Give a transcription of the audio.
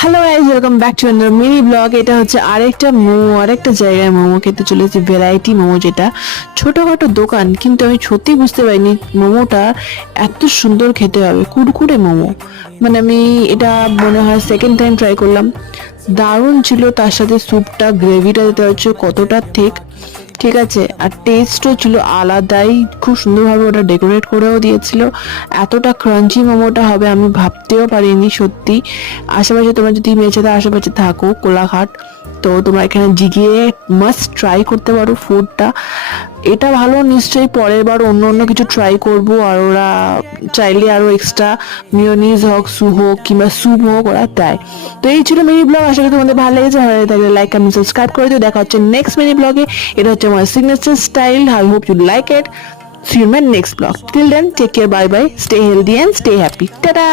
Hello guys, welcome back to another mini blog. এটা হচ্ছে আরেকটা মোমো, আরেকটা জায়গায় মোমো খেতে চলেছি। ভ্যারাইটি মোমো, যেটা ছোটখাটো দোকান, কিন্তু আমি সত্যি বুঝতে পারিনি মোমোটা এত সুন্দর খেতে হবে। কুড়কুড়ে মোমো, মানে আমি এটা মনে হয় সেকেন্ড টাইম ট্রাই করলাম। দারুণ ছিল। তার সাথে স্যুপটা, গ্রেভিটা দিতে হচ্ছে কতটা ঠিক ঠিক আছে। আর টেস্টও ছিল আলাদাই, খুব সুন্দরভাবে ওটা ডেকোরেট করেও দিয়েছিল। এতটা ক্রাঞ্চি মোমোটা হবে আমি ভাবতেও পারিনি সত্যি। আশেপাশে তোমরা যদি মেচেদা আশেপাশে থাকো কোলাঘাট, তো তোমরা এখানে জিগিয়ে মাস্ট ট্রাই করতে পারো ফুডটা। এটা ভালো, নিশ্চয়ই পরের বার অন্য অন্য কিছু ট্রাই করব। আর ওরা চাইলে আরও এক্সট্রা মিওনিজ হোক, হোক কিংবা স্যুপ হোক ওরা দেয়। তো এই ছিল মিনি ব্লগ। আশা করি তোমাদের ভালো লেগেছে। ভালো লেগে থাকলে লাইক, কমেন্ট, সাবস্ক্রাইব করে দিও। দেখা হচ্ছে নেক্সট মিনি ব্লগে। এটা হচ্ছে আমার signature style. I hope you like it. See you in my next vlog. Till then, take care, bye bye, stay healthy and stay happy. Ta-da!